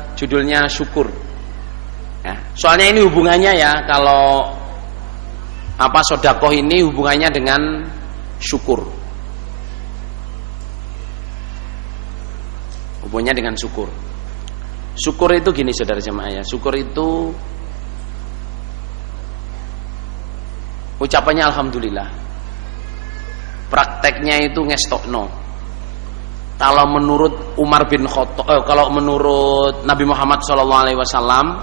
judulnya syukur. Ya, soalnya ini hubungannya ya, kalau sedekah ini hubungannya dengan syukur. Hubungannya dengan syukur. Syukur itu gini saudara jemaah ya, syukur itu ucapannya alhamdulillah. Prakteknya itu ngestokno. Kalau menurut Umar bin Khattab, kalau menurut Nabi Muhammad SAW,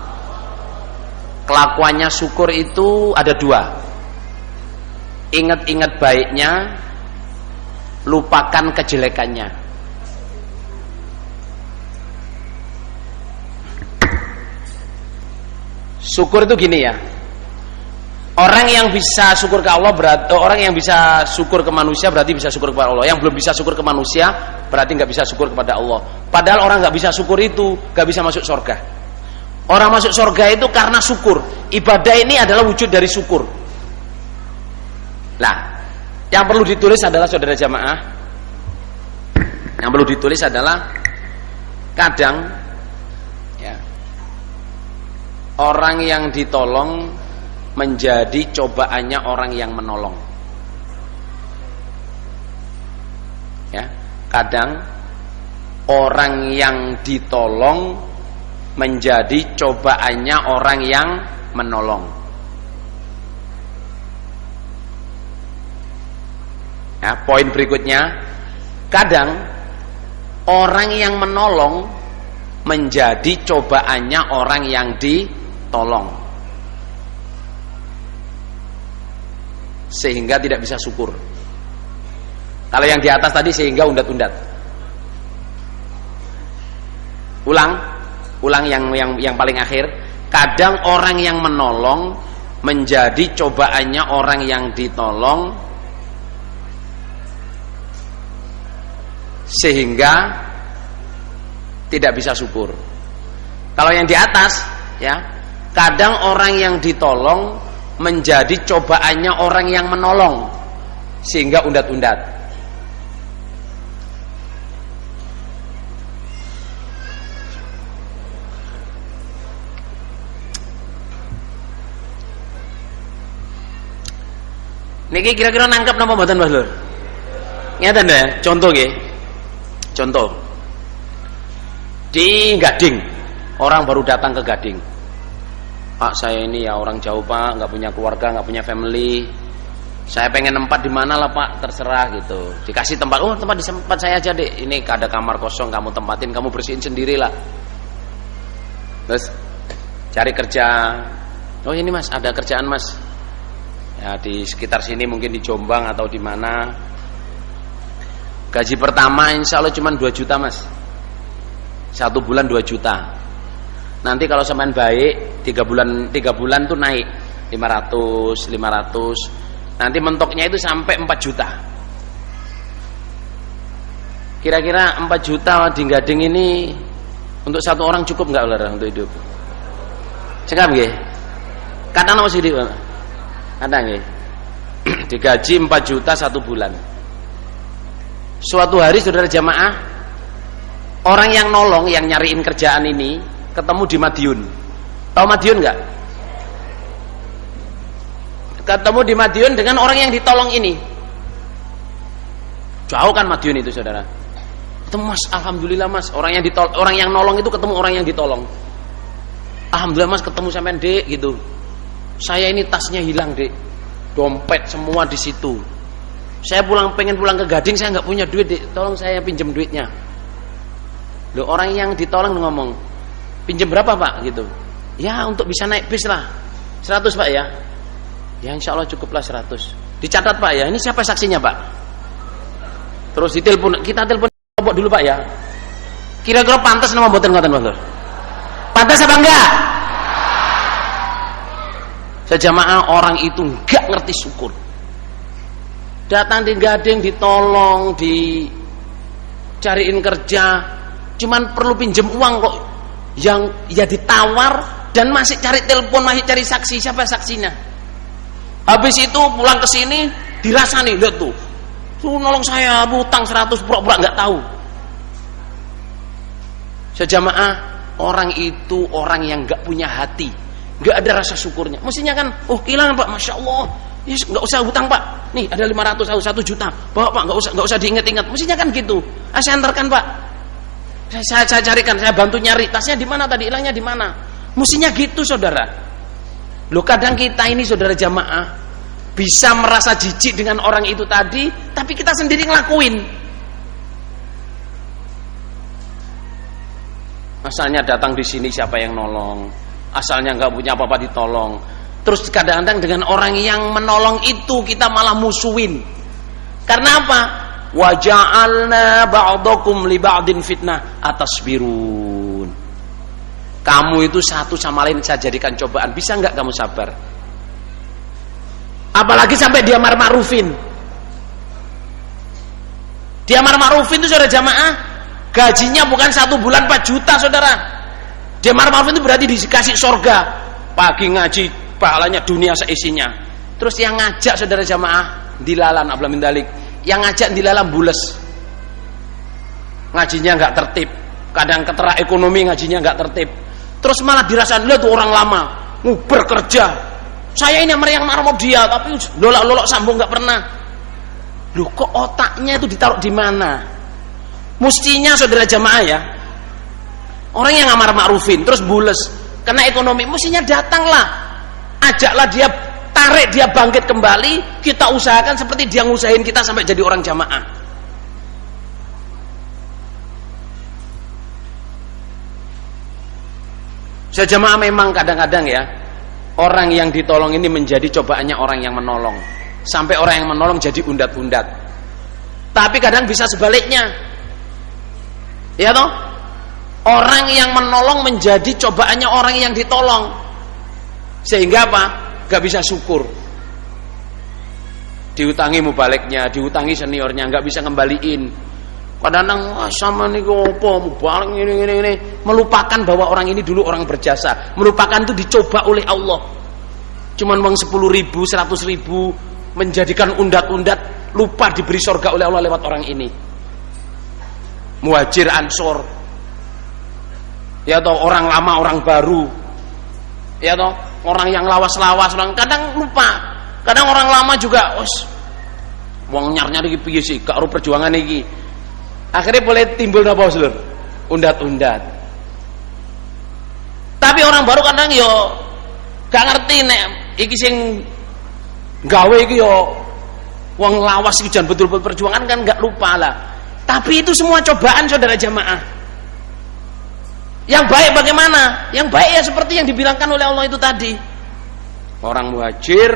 kelakuannya syukur itu ada dua. Ingat-ingat baiknya, lupakan kejelekannya. Syukur itu gini ya. Orang yang bisa syukur ke Allah berarti orang yang bisa syukur ke manusia berarti bisa syukur kepada Allah. Yang belum bisa syukur ke manusia berarti nggak bisa syukur kepada Allah. Padahal orang nggak bisa syukur itu nggak bisa masuk surga. Orang masuk surga itu karena syukur. Ibadah ini adalah wujud dari syukur. Nah, yang perlu ditulis adalah saudara jamaah. Yang perlu ditulis adalah kadang ya, orang yang ditolong menjadi cobaannya orang yang menolong. Ya, kadang orang yang ditolong menjadi cobaannya orang yang menolong. Ya, poin berikutnya, kadang orang yang menolong menjadi cobaannya orang yang ditolong. Sehingga tidak bisa syukur. Kalau yang di atas tadi sehingga undat-undat. Ulang yang paling akhir. Kadang orang yang menolong menjadi cobaannya orang yang ditolong, sehingga tidak bisa syukur. Kalau yang di atas ya, kadang orang yang ditolong menjadi cobaannya orang yang menolong sehingga undat-undat. Niki kira-kira nangkep napa mboten Mas Lur? Ngeten deh, contoh nggih. Contoh. Di Gading, orang baru datang ke Gading. Pak, saya ini ya orang jauh Pak, nggak punya keluarga, nggak punya family. Saya pengen tempat di mana lah Pak, terserah gitu. Dikasih tempat, oh tempat di tempat saya aja deh. Ini ada kamar kosong, kamu tempatin, kamu bersihin sendiri lah. Terus cari kerja. Oh ini Mas, ada kerjaan Mas. Ya di sekitar sini mungkin di Jombang atau di mana. Gaji pertama insya Allah cuma 2 juta Mas. 1 bulan 2 juta. Nanti kalau semakin baik 3 bulan tuh naik 500. Nanti mentoknya itu sampai 4 juta. Kira-kira 4 juta di Gading ini untuk satu orang cukup nggak Ular untuk hidup? Cekap nggih? Kadang apa sih di Pak? Kadang nggih. Digaji 4 juta 1 bulan. Suatu hari saudara jamaah, orang yang nolong, yang nyariin kerjaan ini ketemu di Madiun. Tahu Madiun nggak? Ketemu di Madiun dengan orang yang ditolong ini. Jauh kan Madiun itu saudara. Ketemu Mas, alhamdulillah Mas. Orang yang nolong itu ketemu orang yang ditolong. Alhamdulillah Mas, ketemu sampean Dek gitu. Saya ini tasnya hilang Dek, dompet semua di situ. Saya pengen pulang ke Gading, saya nggak punya duit Dek. Tolong saya pinjam duitnya. Loh, orang yang ditolong ngomong, pinjam berapa Pak gitu? Ya untuk bisa naik bis lah 100 Pak ya. Ya insya Allah cukuplah 100. Dicatat Pak ya. Ini siapa saksinya Pak? Terus kita telepon dulu Pak ya. Kira-kira pantas nama mboten ngoten Mas Lur? Pantas apa enggak? Sejamaah orang itu enggak ngerti syukur. Datang di Gading ditolong, dicariin kerja, cuman perlu pinjem uang kok. Yang ya ditawar dan masih cari telepon, masih cari saksi. Siapa saksinya? Habis itu pulang ke sini dirasani, lihat tuh nolong saya, hutang 100, pura-pura nggak tahu. Sejamaah orang itu orang yang nggak punya hati, nggak ada rasa syukurnya. Mestinya kan, oh kehilangan Pak, masya Allah, yes, nggak usah hutang Pak, nih ada 500 atau 1 juta, bawa Pak, nggak usah diingat-ingat. Mestinya kan gitu. Saya antarkan Pak, saya carikan, saya bantu nyari tasnya di mana tadi, hilangnya di mana. Mestinya gitu saudara. Loh kadang kita ini saudara jamaah bisa merasa jijik dengan orang itu tadi, tapi kita sendiri ngelakuin. Asalnya datang di sini siapa yang nolong, asalnya nggak punya apa-apa ditolong. Terus kadang-kadang dengan orang yang menolong itu kita malah musuhin. Karena apa? Wa ja'alna ba'dakum li ba'din fitnah atasbirun. Kamu itu satu sama lain saya jadikan cobaan. Bisa nggak kamu sabar? Apalagi sampai dia maruf-marufin. Dia maruf-marufin itu saudara jamaah, gajinya bukan 1 bulan 4 juta saudara. Dia maruf-marufin itu berarti dikasih surga. Pagi ngaji, pahalanya dunia seisinya. Terus yang ngajak saudara jamaah dilalan abla min dalik. Yang ngajak dilalan bules. Ngajinya nggak tertib. Kadang ketera ekonomi ngajinya nggak tertib. Terus malah dirasakan, lihat tuh orang lama nguber kerja. Saya ini yang marah dia, tapi lolok-lolok sambung nggak pernah. Loh kok otaknya itu ditaruh di mana? Mestinya saudara jamaah ya, orang yang ngamar ma'rufin terus bules karena ekonomi, mestinya datanglah, ajaklah dia, tarik dia bangkit kembali, kita usahakan seperti dia ngusahain kita sampai jadi orang jamaah. Saya jamaah memang kadang-kadang ya, orang yang ditolong ini menjadi cobaannya orang yang menolong, sampai orang yang menolong jadi undat-undat. Tapi kadang bisa sebaliknya. Ya toh? Orang yang menolong menjadi cobaannya orang yang ditolong. Sehingga apa? Gak bisa syukur. Diutangi mubaliknya, diutangi seniornya, gak bisa ngembaliin. Kadang-kadang sama nih apa mubalik ini. Melupakan bahwa orang ini dulu orang berjasa. Melupakan itu dicoba oleh Allah. Cuman uang 10.000, 100.000 menjadikan undat-undat, lupa diberi surga oleh Allah lewat orang ini. Muhajir Ansor, ya toh, orang lama orang baru, ya toh, orang yang lawas-lawas, orang kadang lupa. Kadang orang lama juga, wong nyar-nyar iki piye sih, gak ero perjuangan iki. Akhirnya boleh timbul napa Lur? Undat-undat. Tapi orang baru kadang yo gak ngerti nek iki sing gawe iki yo wong lawas iki jan betul-betul perjuangan kan, gak lupa lah. Tapi itu semua cobaan saudara jamaah. Yang baik bagaimana? Yang baik ya seperti yang dibilangkan oleh Allah itu tadi. Orang muhajir,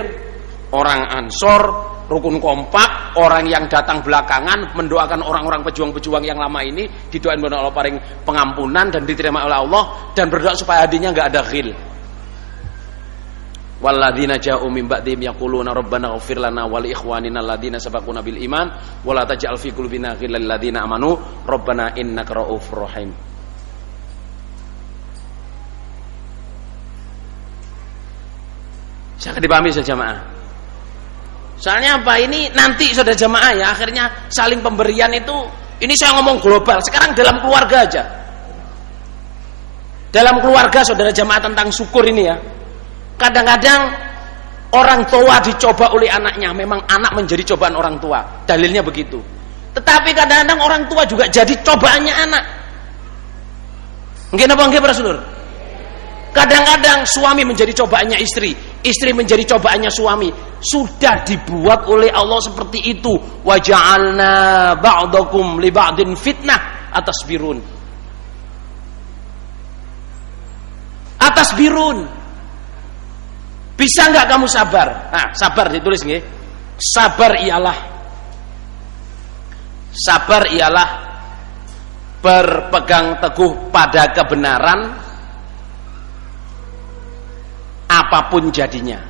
orang ansor, rukun kompak, orang yang datang belakangan mendoakan orang-orang pejuang-pejuang yang lama ini, didoain oleh Allah paling pengampunan dan diterima oleh Allah, dan berdoa supaya hatinya enggak ada ghil. Walladzina ja'u min ba'dihim yaquluna rabbana ighfir lana wa li ikhwanina alladzina sabaquna bil iman wa la taj'al fi qulubina ghillan lil ladzina amanu rabbana innaka ra'ufur rahim. Saya dipahami saja jamaah. Soalnya apa, ini nanti saudara jamaah ya, akhirnya saling pemberian itu, ini saya ngomong global, sekarang dalam keluarga aja. Dalam keluarga saudara jamaah tentang syukur ini ya. Kadang-kadang orang tua dicoba oleh anaknya, memang anak menjadi cobaan orang tua, dalilnya begitu. Tetapi kadang-kadang orang tua juga jadi cobaannya anak. Nggih napa nggih para sedulur? Kadang-kadang suami menjadi cobaannya istri, istri menjadi cobaannya suami. Sudah dibuat oleh Allah seperti itu. Wa ja'alna ba'dakum li ba'din fitnah atasbirun. Atasbirun. Bisa nggak kamu sabar? Nah, sabar ditulis nggih. Sabar ialah berpegang teguh pada kebenaran apapun jadinya.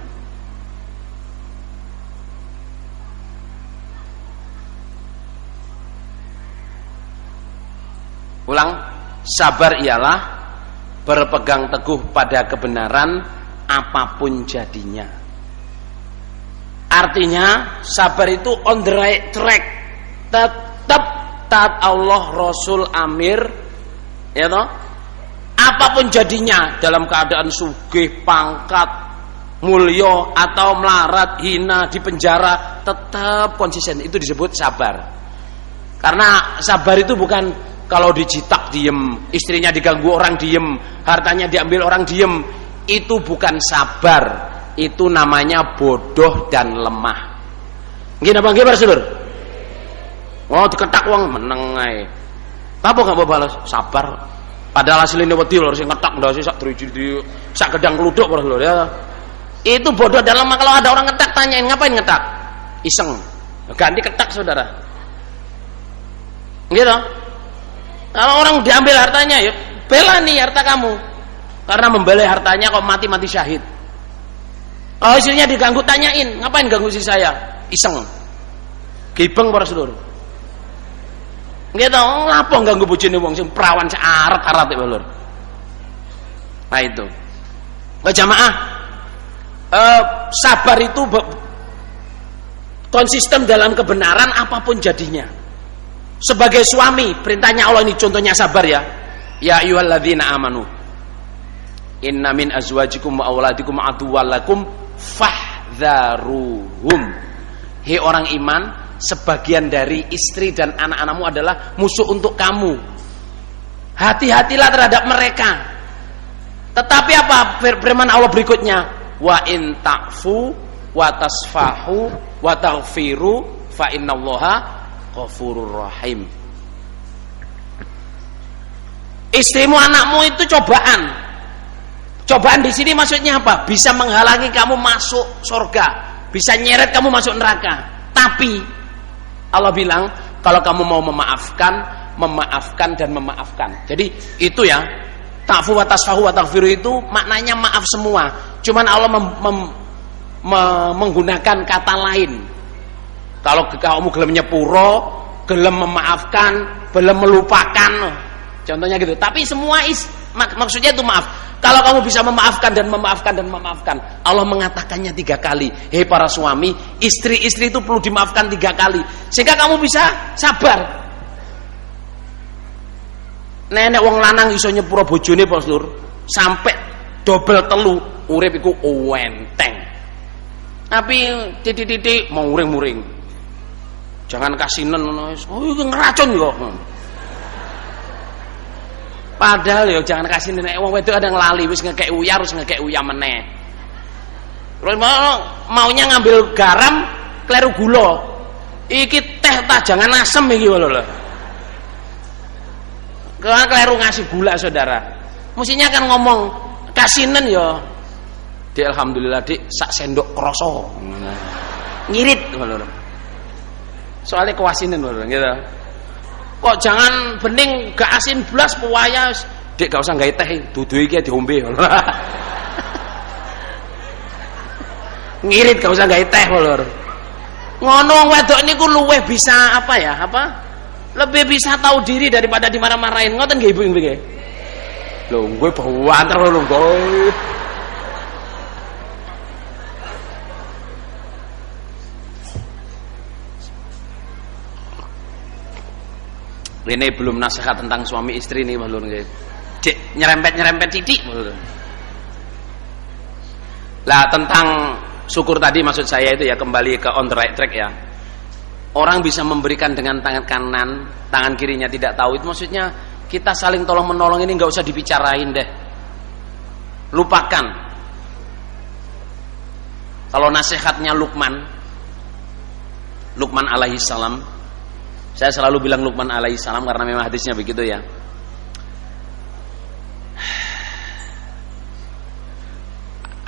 Ulang, sabar ialah berpegang teguh pada kebenaran apapun jadinya. Artinya sabar itu on the right track, tetap taat Allah, Rasul, Amir, ya toh, apapun jadinya, dalam keadaan sugih, pangkat, mulya atau melarat, hina, di penjara, tetap konsisten. Itu disebut sabar. Karena sabar itu bukan kalau dijitak diem, istrinya diganggu orang diem, hartanya diambil orang diem. Itu bukan sabar, itu namanya bodoh dan lemah. Nggih napa nggih Para Sedulur? Oh diketak wong meneng ae. Apa gak mau balas? Sabar. Padahal asline wedi lho sing ngetak ndase sak driji sak gedang kluduk Para Sedulur ya. Itu bodoh dan lemah. Kalau ada orang ngetak tanyain ngapain ngetak? Iseng. Ganti ketak saudara. Gitu. Kalau orang diambil hartanya ya bela nih harta kamu. Karena membela hartanya kok mati syahid. Kalau istrinya diganggu tanyain, ngapain ganggu istri saya? Iseng. Gibeng Para Sedulur. Gitu, lapo ganggu bojone wong sing perawan searet-aret ya Lur. Nah itu. Jamaah, sabar itu konsisten dalam kebenaran apapun jadinya. Sebagai suami, perintahnya Allah ini contohnya sabar ya. Ya ayyuhalladzina amanu inna min azwajikum wa auladikum aduwwal lakum fahdharuhum. Hei orang iman, sebagian dari istri dan anak-anakmu adalah musuh untuk kamu. Hati-hatilah terhadap mereka. Tetapi apa firman Allah berikutnya? Wa in ta'fu wa tasfahu wa taghfiru fa innallaha ghafurur rahim. Istrimu, anakmu itu cobaan. Cobaan di sini maksudnya apa? Bisa menghalangi kamu masuk surga, bisa nyeret kamu masuk neraka. Tapi Allah bilang kalau kamu mau memaafkan, memaafkan dan memaafkan. Jadi itu ya, ta'fu wa tasfahu wa taghfiru itu maknanya maaf semua. Cuman Allah menggunakan kata lain. Kalau kamu gelem nyepuro, gelem memaafkan, gelem melupakan, contohnya gitu. Tapi semua maksudnya itu maaf. Kalau kamu bisa memaafkan dan memaafkan dan memaafkan, Allah mengatakannya 3 kali. Hei para suami, istri-istri itu perlu dimaafkan 3 kali, sehingga kamu bisa sabar. Nenek wong lanang iso nyepuro bojone Pak Lur, sampai dobel telu, urip iku enteng. Tapi titik-titik mau muring-muring. Jangan kasinen ngono. Oh iki ngeracun kok. Padahal ya jangan kasih nenek wong wedok ada ngelali wis ngekek uyah terus ngekek uyah meneh. Terus maunya ngambil garam kleru gula. Iki teh ta jangan asem iki lho. Kalau kleru ngasih gula saudara. Mestinya kan ngomong kasinen ya. Dik alhamdulillah Dik sak sendok kroso. Ngirit lho. Soalnya kewasinen lho gitu. Kok jangan bening gak asin blas pewaya Dik gak usah gawe teh dudu iki diombe. Ngirit gak usah gawe teh lho. Ngono wedok niku luweh bisa apa ya? Apa? Lebih bisa tahu diri daripada dimarah-marahin. Ngoten nggih Ibu nggih. Lho, gue bawanter lho gue. Ini belum nasihat tentang suami istri nih Lur nggih. Cek nyerempet titik Lur. Lah tentang syukur tadi maksud saya itu ya kembali ke on the right track ya. Orang bisa memberikan dengan tangan kanan, tangan kirinya tidak tahu. Itu maksudnya kita saling tolong menolong ini nggak usah dibicarain deh. Lupakan. Kalau nasihatnya Luqman alaihi salam, saya selalu bilang Luqman alaihi salam karena memang hadisnya begitu ya.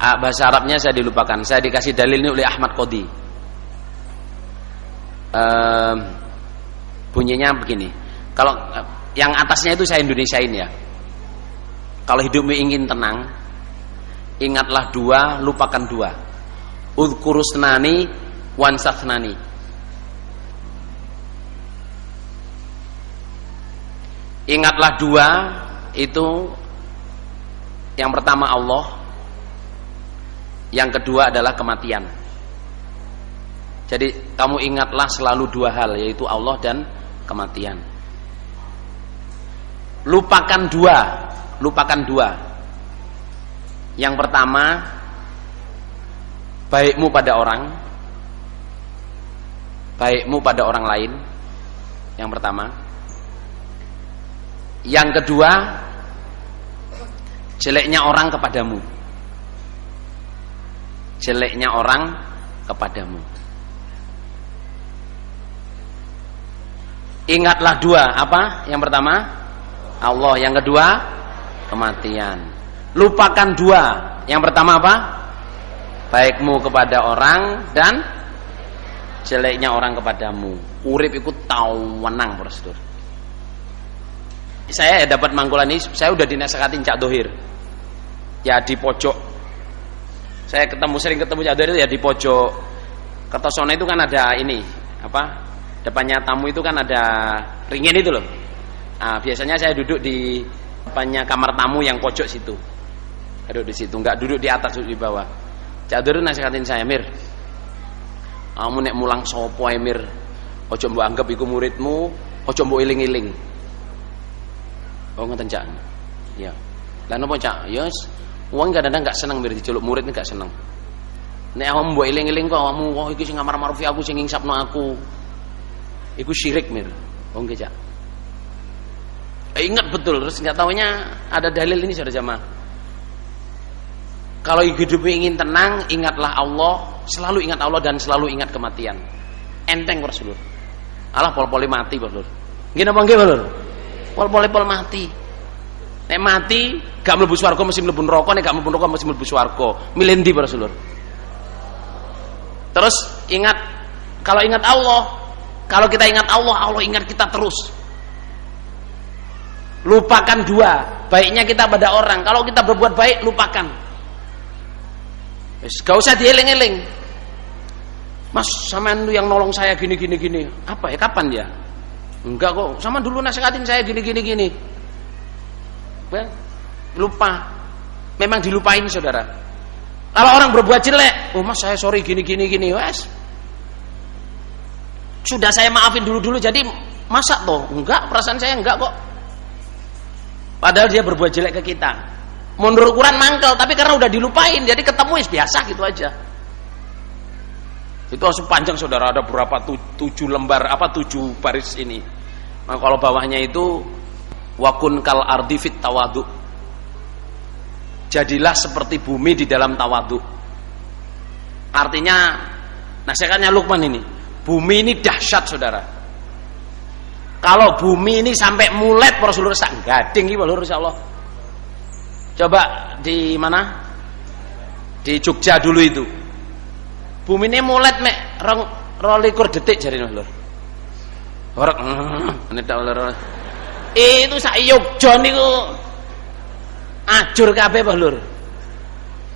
Bahasa Arabnya saya dilupakan. Saya dikasih dalil ini oleh Ahmad Qodi. Bunyinya begini. Kalau yang atasnya itu saya Indonesiain ya. Kalau hidupmu ingin tenang, ingatlah 2, lupakan 2. Udhkurusnani wansathnani. Ingatlah 2 itu yang pertama Allah, yang kedua adalah kematian. Jadi kamu ingatlah selalu 2 hal, yaitu Allah dan kematian. Lupakan 2, lupakan dua. Yang pertama, baikmu pada orang, baikmu pada orang lain. Yang pertama. Yang kedua, jeleknya orang kepadamu. Jeleknya orang kepadamu. Ingatlah dua, apa? Yang pertama, Allah. Yang kedua, kematian. Lupakan dua. Yang pertama apa? Baikmu kepada orang dan jeleknya orang kepadamu. Urip iku tau wenang, Prosedur. Saya dapat mangkulan ini, saya udah dinasehati Cak Dohir. Ya di pojok. Saya sering ketemu Cak Dohir itu ya di pojok. Kertosono itu kan ada ini, apa? Depannya tamu itu kan ada ringin itu loh. Nah, biasanya saya duduk di depannya kamar tamu yang pojok situ. Duduk di situ, enggak duduk di atas, duduk di bawah. Cak Dohir nasihatin saya, Mir, kamu nek mulang sopo ae, Mir, ojo mbok anggap iku muridmu, ojo mbok iling-iling. Oh ngoten Cak. Ya. Lah napa Cak? Ya wong kadang-kadang enggak seneng Mir diceluk murid enggak seneng. Nek awakmu mbok iling-iling kok awakmu, wah iki sing ngamar marufi aku sing ngingsapno aku. Iku syirik, Mir. Oh nggih Cak. Ingat betul, terus enggak taunya ada dalil ini saudara jamaah. Kalau hidup ingin tenang, ingatlah Allah, selalu ingat Allah dan selalu ingat kematian. Enteng Rasulullah. Allah pol-poli mati, Lur. Nggih napa nggih, Lur? Pol-poli mati. Nek mati gak mlebu swarga mesti mlebu neraka, nek gak mlebu neraka mesti mlebu swarga. Milih ndi, Rasulullah? Terus ingat, kalau ingat Allah, kalau kita ingat Allah, Allah ingat kita terus. Lupakan dua, baiknya kita pada orang. Kalau kita berbuat baik, lupakan. Gak usah dieling-eling. Mas, sampean lu yang nolong saya gini. Apa ya, kapan dia? Enggak kok, sama dulu nasihatin saya gini. Lupa. Memang dilupain saudara. Kalau orang berbuat jelek, oh mas saya sorry gini. Wes. Sudah saya maafin dulu. Jadi masa toh? Enggak, perasaan saya enggak kok. Padahal dia berbuat jelek ke kita. Menurut ukuran mangkel, tapi karena udah dilupain, jadi ketemu biasa gitu aja. Itu harus panjang saudara, ada berapa 7 lembar, 7 baris ini. Nah, kalau bawahnya itu wakun kal ardi fit tawadu. Jadilah seperti bumi di dalam tawadu. Artinya nasihatnya Luqman ini, bumi ini dahsyat saudara. Kalau bumi ini sampai mulet Rasulullah sak gading iki lho insyaallah. Coba di mana? Di Jogja dulu itu. Bumi ini mulet mek 22 detik jarine lho. Horek nedak lho. Itu sak Jogja niku ajur kabeh Pak Lur.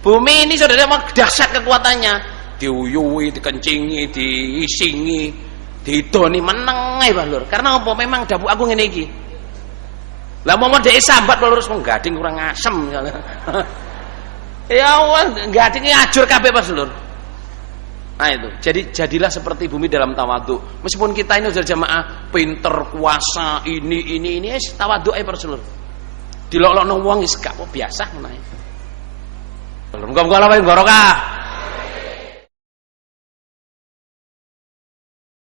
Bumi ini saudara mau dahsyat kekuatannya. Diuyuhi, dikencingi, diisingi, didoni meneng ae Pak Lur. Karena apa? Memang dapuk aku ngene iki. Lah mau dhek sambat Pak Lur wong gading kurang asem. Ya wong gadinge ajur kabeh Pak Lur. Nah itu. Jadi jadilah seperti bumi dalam tawadhu. Meskipun kita ini sudah jamaah pinter, kuasa, ini tawadhu ae Pak Lur. Dilok-lokno wong wis gak biasa ngono ae. Muga-muga Allah barokah.